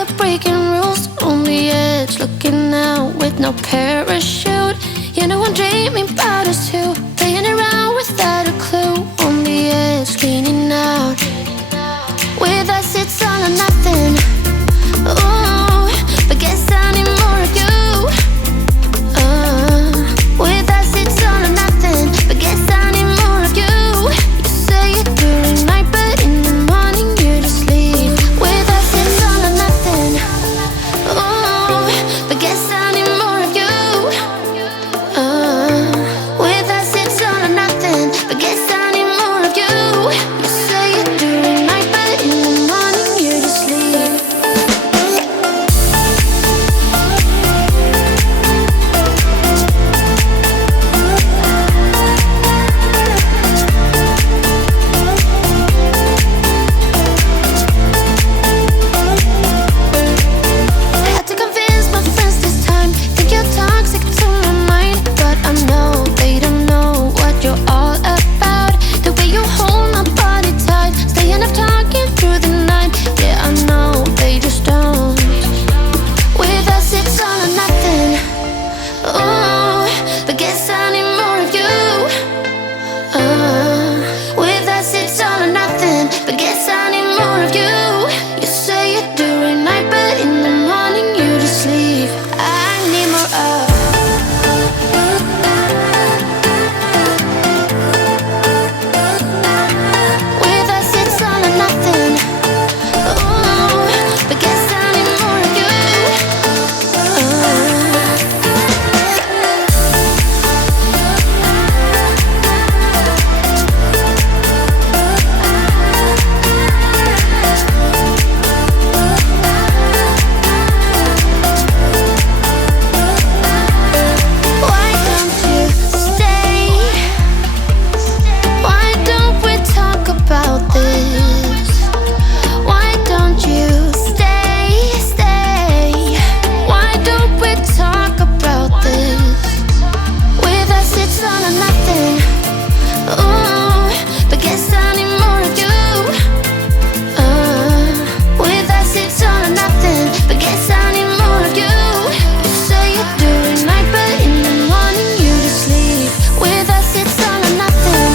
like breaking rules. On the edge, looking out with no parachute. You know I'm dreaming about us two, playing around without a clue. On the edge, leaning out. With us it's all or nothing. Ooh, but guess I need more of you. With us it's all or nothing, but guess I need more of you. You say it during night, but in the morning you just leave. With us it's all or nothing. Ooh, but guess I need more of you. With us it's all or nothing, but guess I need more of you. You say it during night, but in the morning you just leave. Had to convince my friends this time. Think you're toxic to my mind, but I know they don't know what you're all about. The way you hold my body tight, staying up talking through the night. Yeah, I know they just don't. With us it's all or nothing. Ooh, but guess I need more of you. With us it's all or nothing, but guess I need more of you. You say it during night, but in the morning you just leave. I need more of. With us it's all or nothing. Ooh, but guess I need more of you. Why don't you stay? Why don't we talk about this? Why don't you stay? Why don't we talk about this? With us it's all or nothing. Ooh, but guess I need more of you. With us it's all or nothing, but guess I need more of you. You say it during night, but in the morning you just leave. With us it's all or nothing.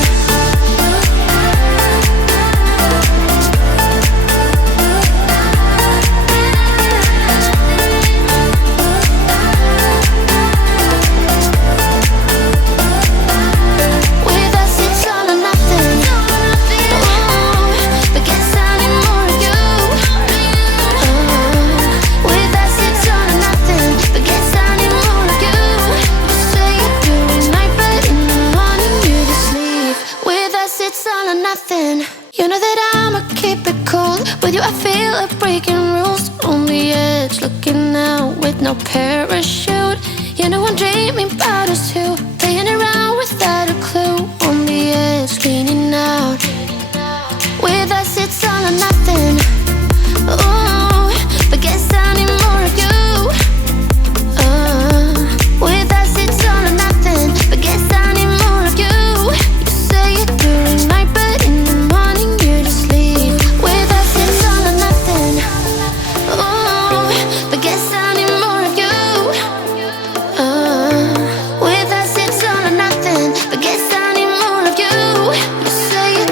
With us it's all or nothing. Ooh, but guess I need more of you. With us it's all or nothing, but guess I need more of you. You say it during night, but in the morning you just leave. With us it's all or nothing. You know that I'ma keep it cool. With you I feel like breaking rules. On the edge, looking out with no parachute. You know I'm dreaming about us two, playing around without a clue. On the edge, leaning out. With us it's all or nothing. Ooh, but guess I need more of you. With us it's all or nothing, but guess I need more of you. You say it during night, but in the morning you just leave. With us it's all or nothing. Ooh, but guess I need more of you. With us it's all or nothing, but guess I need more of you. You say it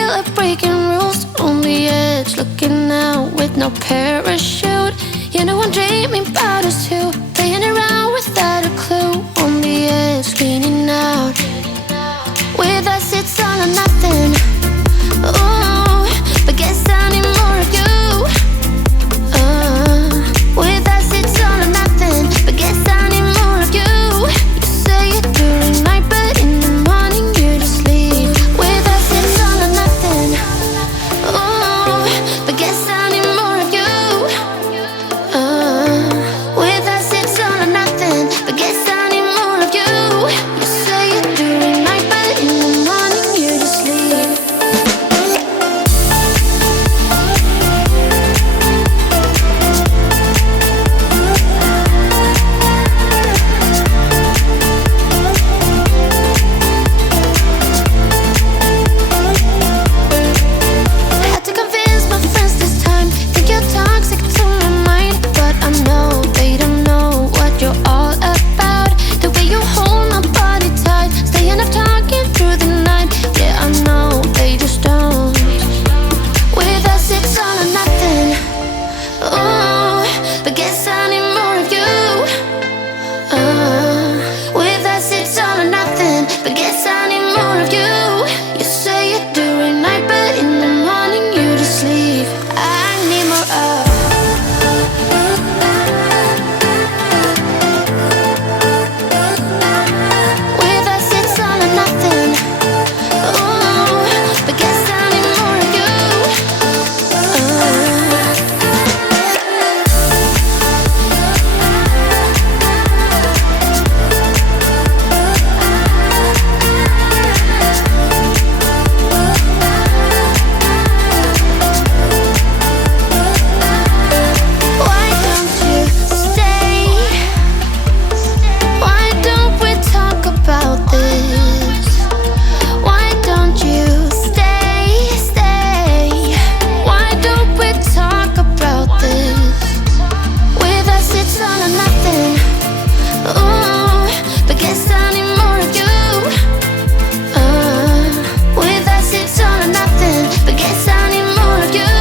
feel like breaking rules. On the edge, looking out with no parachute. You know I'm dreaming about us two, playing around without a clue. On the edge, leaning out. With us it's all or nothing. Ooh, but guess I need more of you. With us it's all or nothing, but guess I need more of you. You say it during night, but in the morning you just leave. With us it's all or nothing. Ooh, but guess I need more of you. With us it's all or nothing, but guess I need more of you. You say it during night, but in the morning you just leave. Had to convince my friends this time. Think you're toxic to my mind, but I know they don't know what you're all about. The way you hold my body tight, staying up talking through the night. Yeah, I know they just don't. With us it's all or nothing. Ooh, but guess I need more of you. With us it's all or nothing, but guess I need more of you. You say it during night, but in the morning you just leave. I need more of. With us it's all or nothing. Ooh, but guess I need more of you. Why don't you stay? Why don't we talk about this? Why don't you stay? Why don't we talk about this? With us it's all or nothing. Ooh, but guess I need more of you. With us it's all or nothing, but guess I need more of you.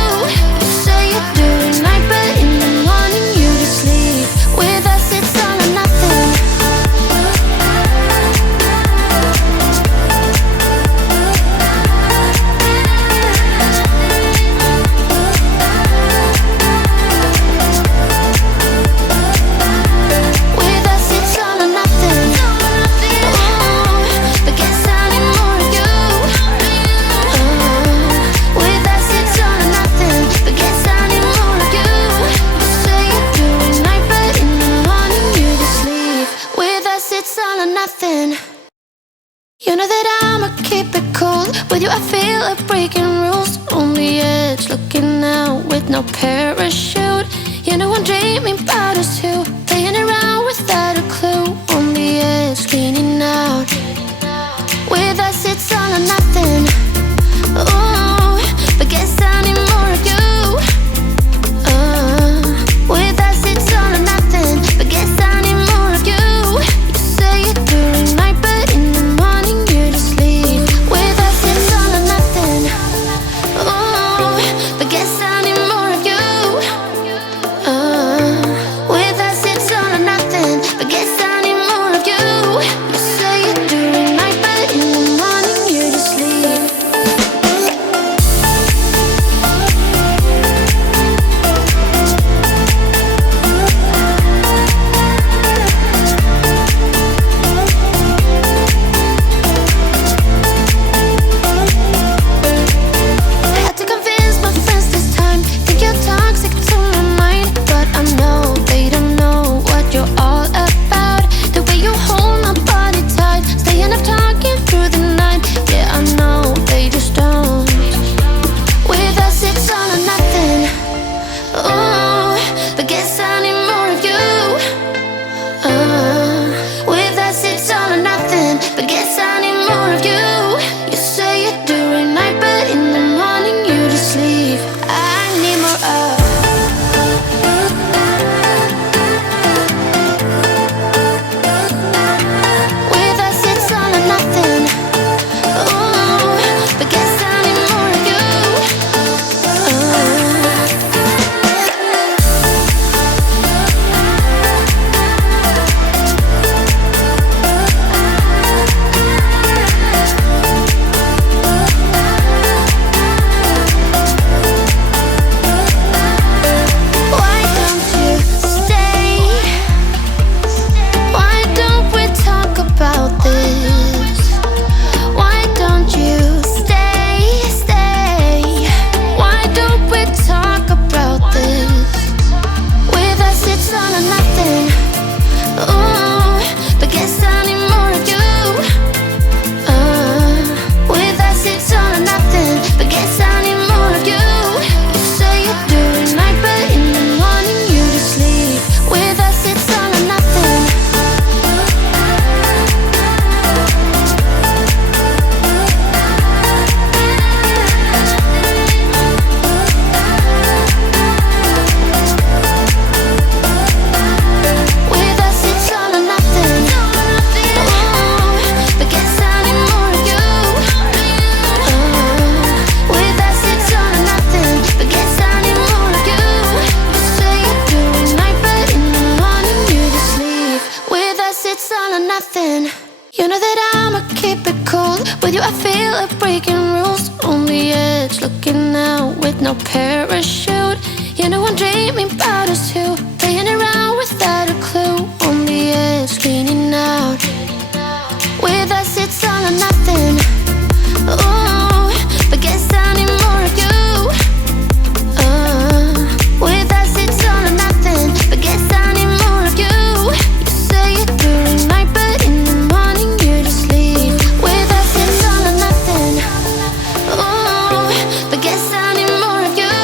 You say it during night, but in the morning you just leave. With us it's all or nothing. With us it's all or nothing. Ooh, but guess I need more of you. With us it's all or nothing, but guess I need more of you. You say it during night, but in the morning you just leave. With us it's all or nothing. You know that I'ma keep it cool. With you I feel like breaking rules. On the edge, looking out with no parachute. You know I'm dreaming about us two, playing around without a clue. On the edge, leaning out. With us it's all or nothing. Ooh, but guess I need more of you. With us it's all or nothing, but guess I need more of you. You say it during night, but in the morning you just leave. With us it's all or nothing. Ooh, but guess I need more of you. With us it's all or nothing, but guess I need more of you. You say it during night, but in the morning you just leave. breaking rules on the edge, looking out with no parachute. You know I'm dreaming about us too, playing around without a clue. On the edge, leaning out. With us it's all or nothing. Ooh, but guess I need more of you. With us it's all or nothing, but guess I need more of you. You say it during night, but in the morning you just leave. With us it's all or nothing. Ooh, but guess I need more of you.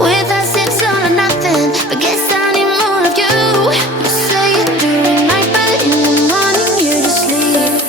With us it's all or nothing, but guess I need more of you. You say it during night, but in the morning you just leave.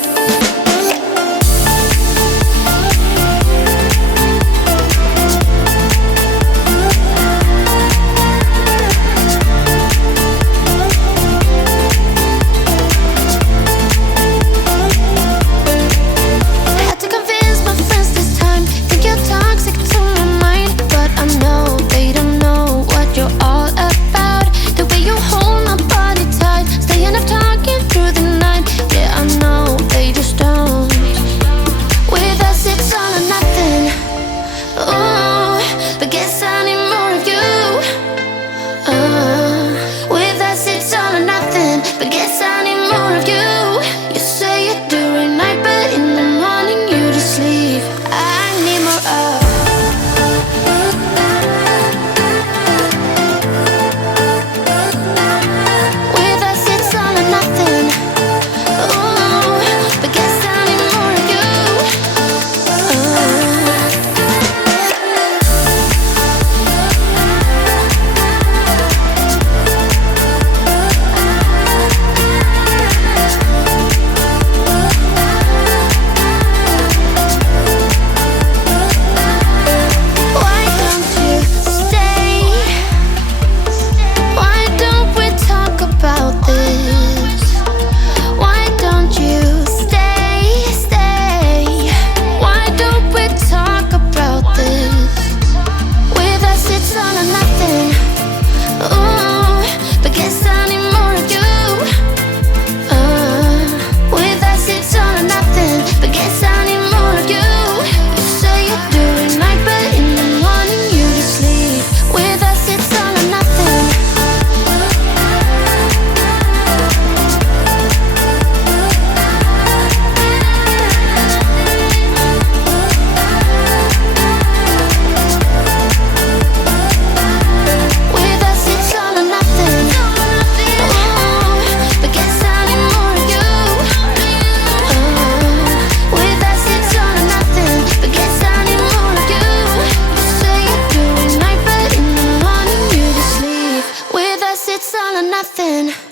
Had to convince my friends this time. Think you're toxic to my mind, but I know they don't know what you're all about. The way you hold my body tight, staying up talking through the night. Yeah, I know they just don't. With us it's all or nothing. Ooh, but guess I need more of you. With us it's all or nothing, but guess I need more of you. You say it during night, but in the morning you just leave. I need more of. With us it's all or nothing. Ooh, but guess I need more of you. Why don't you stay? Why don't we talk about this? Why don't you stay? Why don't we talk about this? With us it's all or nothing. Ooh, but guess I need more of you. With us it's all or nothing, but guess I need more of you. You say it during night, but in the morning you just leave. With us it's all or nothing. With us it's all or nothing. Ooh, but guess I need more of you. With us it's all or nothing, but guess I need more of you. You say it during night, but in the morning you just leave. With us it's all or nothing.